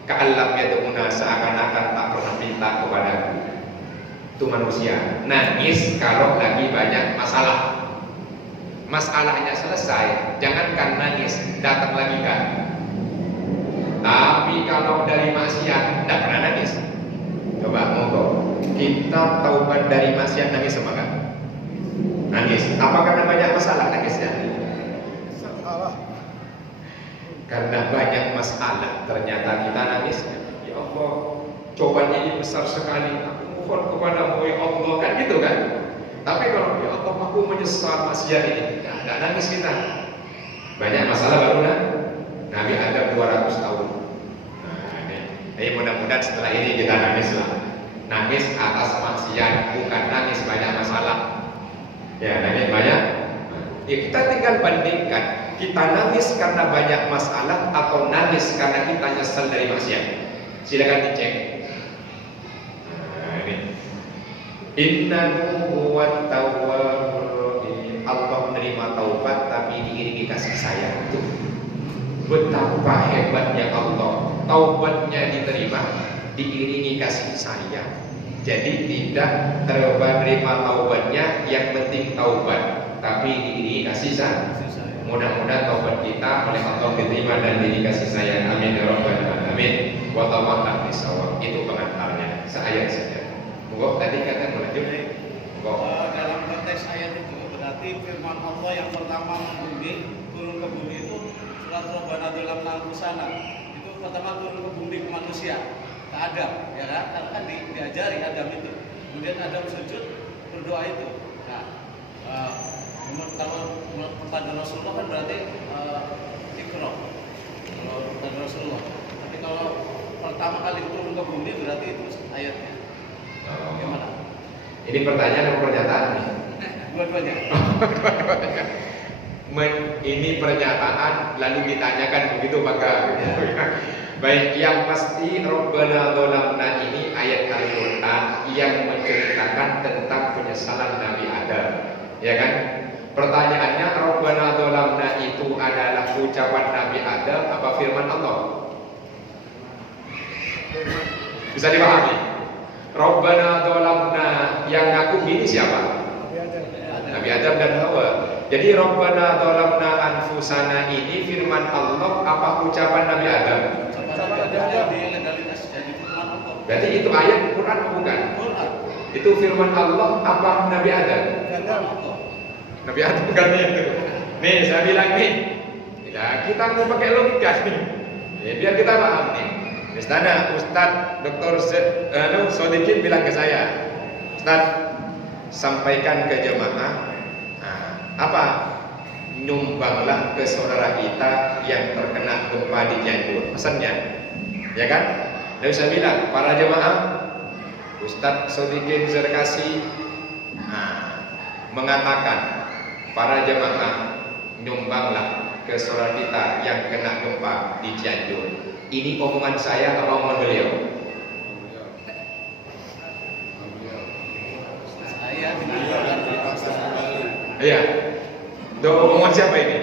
Ka'allam yad'una, seakan-akan tak pernah minta kepadaku. Itu manusia. Nangis kalau lagi banyak masalah. Masalahnya selesai, jangankan nangis, datang lagi kan. Tapi kalau dari maksiat, tidak pernah nangis. Coba monggo, kita taubat dari maksiat, nangis sama kan? Nangis. Apa karena banyak masalah nangisnya? Karena banyak masalah, ternyata kita nangis. Ya Allah, cobaan ini besar sekali. Aku mohon kepadamu ya Allah, kan gitu kan? Tapi kalau ya Allah, aku menyesal maksiat ini, tidak nangis kita. Banyak masalah baru Nabi Adam 200 tahun. Nah, ini mudah-mudahan setelah ini kita nangis lah. Nangis atas maksiat, bukan nangis banyak masalah. Ya, nangis banyak. Ya, kita tinggal bandingkan. Kita nangis karena banyak masalah atau nangis karena kita nyesal dari maksiat. Silakan dicek. Nah, ini. Innahu huwat tawwabur rahim. Allah menerima taubat tapi diiringi kasih sayang. Itu betapa hebatnya Allah. Taubatnya diterima diiringi kasih sayang. Jadi tidak terima taubatnya yang penting taubat, tapi diiringi kasih sayang. Mudah-mudahan taubat kita oleh Allah diterima dan dikasih sayang. Amin ya rabbal alamin. Wa tawafaq bisawab. Itu pengantarnya. Seayat saja. Monggo tadi kata melanjut. Monggo. Dalam konteks ayat itu berarti firman Allah yang pertama turun ke bumi itu surat Rabbana dalam sana. Itu pertama turun ke bumi ke manusia, ke Adam, ya kan? Karena kan diajari Adam itu. Kemudian Adam sujud berdoa itu. Nah, kalau kepada Rasulullah kan berarti Iqra. Kalau kepada Rasulullah. Tapi kalau pertama kali turun ke bumi berarti itu ayatnya. Gimana? Ini pertanyaan atau pernyataan nih? Dua-duanya. Ini pernyataan lalu ditanyakan begitu maka. Baik, yang pasti Rabbana dzalamna ini ayat Al-Qur'an yang menceritakan tentang penyesalan Nabi Adam. Ya kan? Pertanyaannya, Rabbana dzalamna itu adalah ucapan Nabi Adam apa firman Allah? Bisa dipahami? Rabbana dzalamna yang ngaku ini siapa? Nabi Adam dan Hawa. Jadi Rabbana dzalamna anfusana ini firman Allah apa ucapan Nabi Adam? Berarti itu ayat Quran bukan? Itu firman Allah apa Nabi Adam? Nabi Adam katanya itu. Nih saya bilang nih, ya kita mau pakai logika nih, ya, biar kita paham nih. Istana Ustadz Dr. Sodikin bilang ke saya, Ustadz sampaikan ke jemaah, apa? Nyumbanglah ke saudara kita yang terkena gempa di Cianjur, pesannya, ya kan? Lalu saya bilang para jemaah, Ustadz Sodikin Zerkasi mengatakan para jemaah nyumbanglah ke saudara kita yang kena gempa di Cianjur. Ini omongan saya atau omongan beliau? Iya. Itu omongan siapa ini?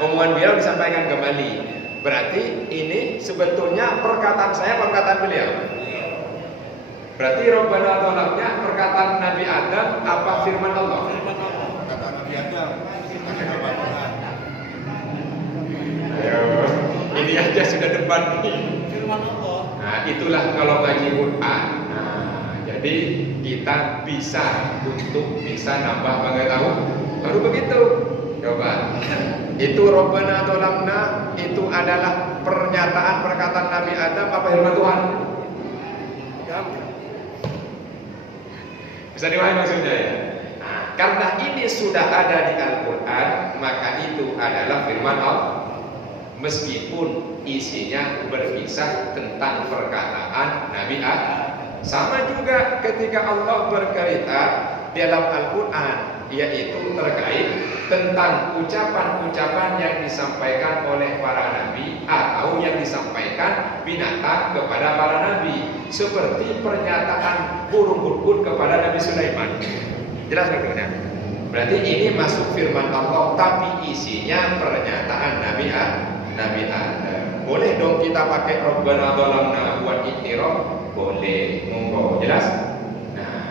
Omongan beliau disampaikan kembali. Berarti ini sebetulnya perkataan saya, perkataan beliau. Berarti Rabbana dzalamna perkataan Nabi Adam apa firman Allah? Perkataan Nabi Adam. Ayo, ini aja sudah depan nih. Firman Allah. Nah, itulah kalau ngaji Quran. Nah, jadi kita bisa untuk bisa nambah pengetahuan. Baru begitu. Coba. Itu Rabbana dzalamna itu adalah pernyataan perkataan Nabi Adam apa firman Tuhan? Bisa dipahami maksudnya ya? Nah, karena ini sudah ada di Al-Quran, maka itu adalah firman Allah. Meskipun isinya berkisah tentang perkataan Nabi Adam. Sama juga ketika Allah berkata dalam Al-Quran, yaitu terkait tentang ucapan-ucapan yang disampaikan oleh para nabi atau yang disampaikan binatang kepada para nabi, seperti pernyataan burung hudhud kepada Nabi Sulaiman. Jelas maksudnya? Berarti ini masuk firman Allah, tapi isinya pernyataan Nabi Adam. Boleh dong kita pakai Rabbana zalamna buat iktiraf? Boleh, monggo. Jelas? Nah,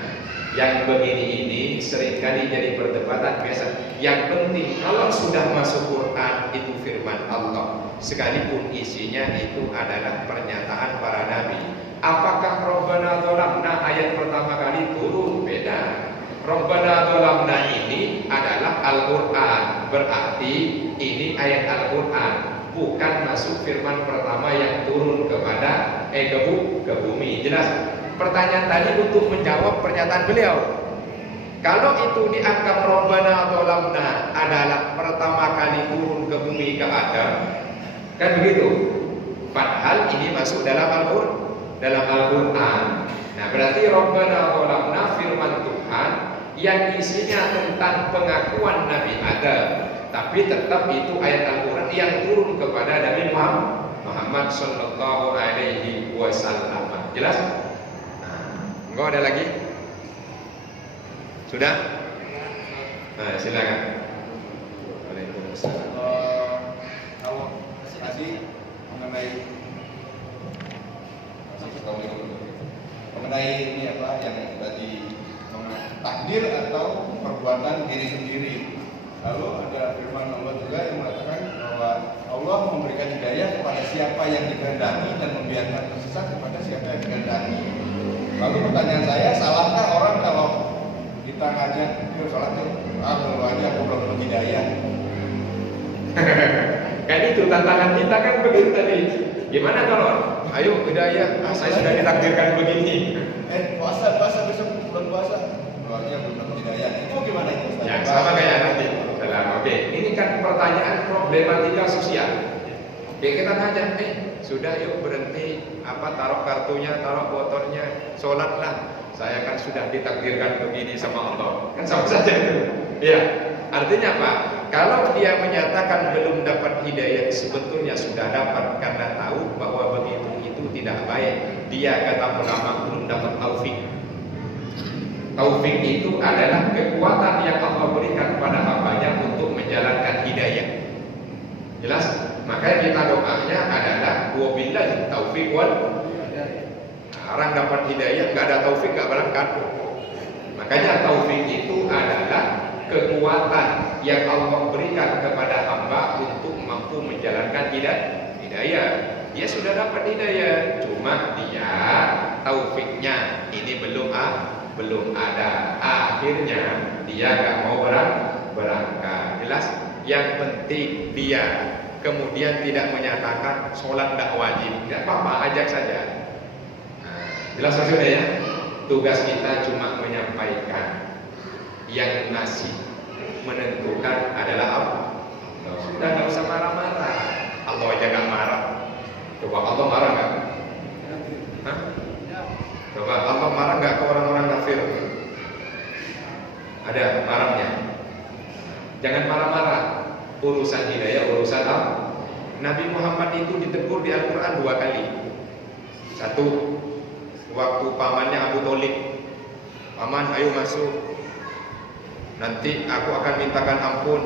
yang begini ini seringkali jadi perdebatan biasa. Yang penting kalau sudah masuk Quran itu firman Allah, sekalipun isinya itu adalah pernyataan para nabi. Apakah Rabbana zalamna ayat pertama kali turun? Beda. Rabbana zalamna ini adalah Al-Quran, berarti ini ayat Al-Quran, bukan masuk firman pertama yang turun kepada ke bumi. Jelas? Pertanyaan tadi untuk menjawab pernyataan beliau. Kalau itu dianggap Rabbana zalamna adalah pertama kali turun ke bumi ke Adam, kan begitu? Padahal ini masuk dalam Al-Quran. Nah, berarti Rabbana zalamna firman Tuhan yang isinya tentang pengakuan Nabi Adam, tapi tetap itu ayat Al-Quran yang turun kepada Nabi Muhammad Sallallahu Alaihi Wasallam. Jelas? Nah, enggak ada lagi? Sudah? Nah, silakan. Waalaikumsalam. Kalau tadi mengenai ini apa yang tadi takdir atau perbuatan diri sendiri. Lalu ada firman Allah juga yang mengatakan bahwa Allah memberikan hidayah kepada siapa yang dikehendaki dan membiarkan tersesat kepada siapa yang dikehendaki. Lalu pertanyaan saya, salahkah orang kalau kita ngajak, yuk sholat yuk, kalau aja aku belum hidayah. Kan itu tantangan kita kan begitu tadi. Gimana kalau ayo hidayah, saya sudah ditakdirkan begini. Puasa besok bulan puasa. Keluarnya belum hidayah. Itu gimana itu? Ya, sama kayak nanti. Oke, ini kan pertanyaan problematika sosial. Oke, kita tanya, sudah yuk berhenti taruh kartunya, taruh motornya, sholatlah. Saya kan sudah ditakdirkan begini sama Allah. Kan sama saja itu. Ya, artinya apa? Kalau dia menyatakan belum dapat hidayah, sebetulnya sudah dapat karena tahu bahwa begitu itu tidak baik. Dia kata ulama belum dapat taufik. Taufik itu adalah kekuatan yang Allah berikan pada hambanya untuk menjalankan hidayah. Jelas? Makanya kita doanya adalah wabillahi taufik wal. Orang dapat hidayah nggak ada taufik nggak berangkat. Makanya taufik itu adalah kekuatan yang Allah berikan kepada hamba untuk mampu menjalankan hidayah. Dia sudah dapat hidayah, cuma dia taufiknya ini belum ada. Akhirnya dia nggak mau berangkat. Jelas? Yang penting dia kemudian tidak menyatakan sholat tidak wajib. Tidak apa-apa, ajak saja. Jelas maksudnya ya? Tugas kita cuma menyampaikan. Yang ngasih menentukan adalah apa? Sudah nggak usah marah-marah. Allah aja nggak marah. Coba Allah marah nggak? Hah? Coba Allah marah nggak ke orang-orang kafir? Ada marahnya. Jangan marah-marah. Urusan hidayah, urusan apa? Nabi Muhammad itu ditegur di Al-Quran 2 kali. Satu, waktu pamannya Abu Thalib. Paman, ayo masuk. Nanti aku akan mintakan ampun.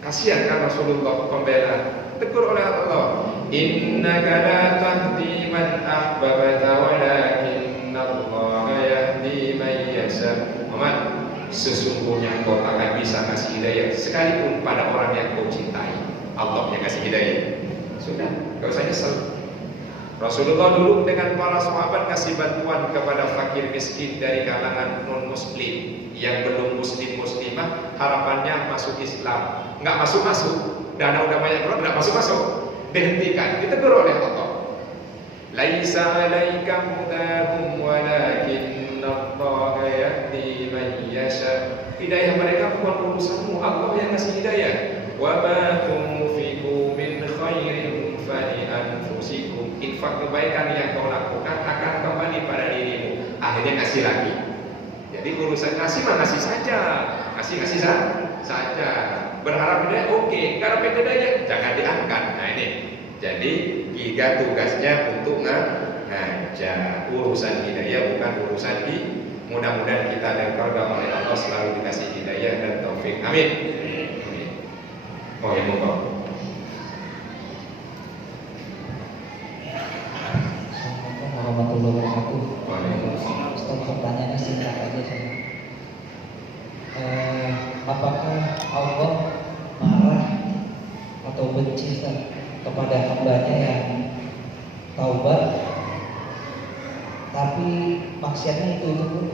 Kasihan kan Rasulullah pembela. Tegur oleh Allah. Innaka la tahdi man ahbabta walakinna Allah yahdi man yasha. Muhammad, sesungguhnya kau akan bisa kasih hidayah sekalipun pada orang yang kau cintai. Allah yang kasih hidayah. Sudah, gak usah nyesel. Rasulullah dulu dengan para sahabat kasih bantuan kepada fakir miskin dari kalangan non muslim yang belum muslimah, harapannya masuk Islam. Nggak masuk, dana udah banyak keluar, nggak masuk, dihentikan, ditegur oleh Allah. Laisa 'alaika hudahum walakinna Allah yahdi man yasha. Hidayah mereka bukan urusanmu, Allah yang kasih hidayah. Wa ma tunfiqu min khairin fali anfusikum. Infak kebaikan yang kau lakukan akan kembali pada dirimu. Akhirnya kasih lagi. Jadi urusan ngasih mah ngasih saja, ngasih saja. Berharap hidayah oke, kalau hidayah jangan diangkat. Nah ini, jadi tiga tugasnya untuk ngajak. Urusan hidayah bukan urusan di. Mudah-mudahan kita dan keluarga oleh Allah selalu dikasih hidayah dan taufik. Amin. Amin. Oh ya monggo. Assalamualaikum warahmatullahi wabarakatuh. Waalaikumsalam. Ustaz, pertanyaannya singkat aja saya. Apakah Allah marah atau benci Ustaz, kepada hambanya yang taubat tapi maksiatnya itu pun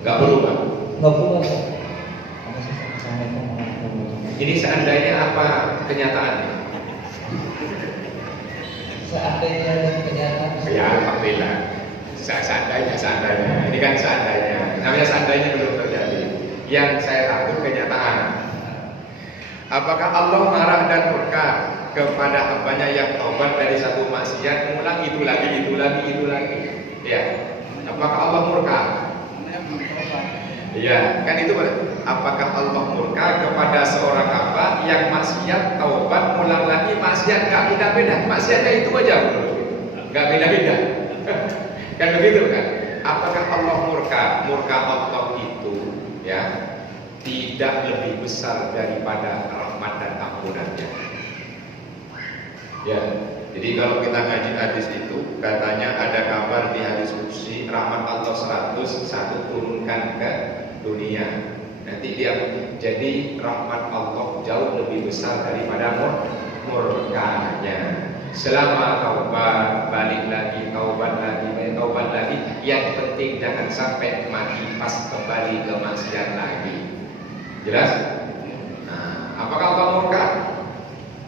Gak berubah. nggak berubah Ustaz? Assalamualaikum warahmatullahi wabarakatuh. Ini seandainya apa kenyataannya? Seandainya dan kenyataan Ya alhamdulillah. Seandainya. Ini kan seandainya. Namanya seandainya belum terjadi. Yang saya takut kenyataan. Apakah Allah marah dan murka kepada hambanya yang taubat dari satu maksiat, mengulang itu lagi? Ya. Apakah Allah murka? Namanya belum tobat. Iya, kan itu apakah Allah murka kepada seorang hamba yang maksiat, taubat, ulang lagi maksiat, nggak beda-beda, maksiatnya itu aja, nggak beda-beda, kan begitu kan? Apakah Allah murka? Murka Allah itu ya tidak lebih besar daripada rahmat dan ampunannya. Ya, jadi kalau kita ngaji hadis itu katanya ada kabar di hadis qudsi rahmat Allah 101 turunkan ke dunia. Nanti dia jadi rahmat Allah jauh lebih besar daripada murkanya. Selama taubat, balik lagi, taubat lagi, yang penting jangan sampai mati pas kembali ke maksiat lagi. Jelas? Nah, apakah Allah murka?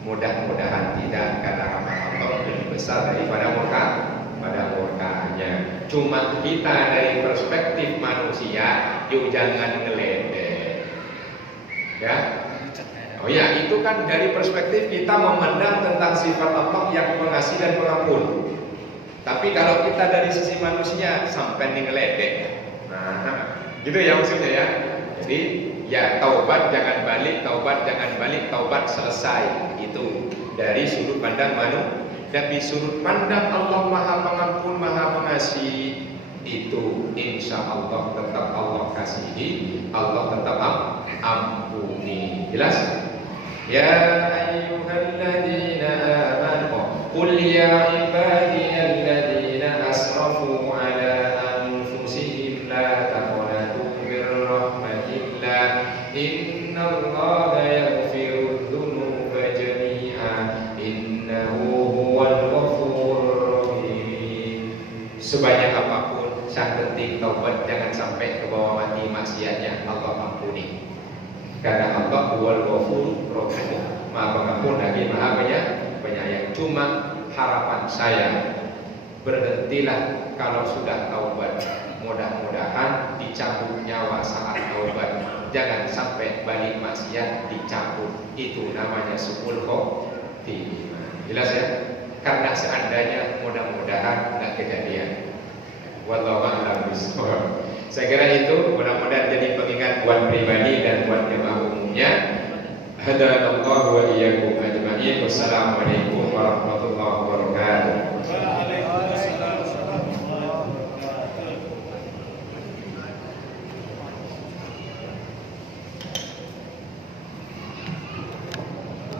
Mudah-mudahan tidak, karena rahmat Allah lebih besar daripada murkanya. Cuma kita dari perspektif manusia, yuk jangan ngeledek. Ya. Oh ya, itu kan dari perspektif kita memandang tentang sifat Allah yang pengasih dan pengampun. Tapi kalau kita dari sisi manusia sampai ngeledek. Nah, gitu ya maksudnya ya. Jadi ya taubat jangan balik, taubat selesai. Itu dari sudut pandang manusia. Tapi sudut pandang Allah Maha Pengampun, Maha Pengasih, itu insya Allah tetap Allah kasihi, Allah tetap ampuni. Jelas? Ya ayyuhalladzina amanu qul ya ibadiyalladzina asrafu ala anfusihim la taqnatu mir rahmatillah innallaha yaghfiru dzunuba jami'a innahu huwal ghafurur rahim. Sebanyak apapun yang penting taubat, jangan sampai ke bawah mati maksiatnya, Allah ampuni. Karena Allah huwal ghafurur rahim, Maha Pengampun lagi Maha Penyayang. Cuma harapan saya, berhentilah kalau sudah taubat. Mudah-mudahan dicabut nyawa saat taubat. Jangan sampai balik maksiat dicabut. Itu namanya su'ul khotimah. Jelas ya? Karena seandainya mudah-mudahan nggak kejadian. Wallahu a'lam bishawab. Saya kira itu mudah-mudahan jadi pengingat buat pribadi dan buat jemaah umumnya. Hadanallahu wa iyyakum ajma'in. Wassalamualaikum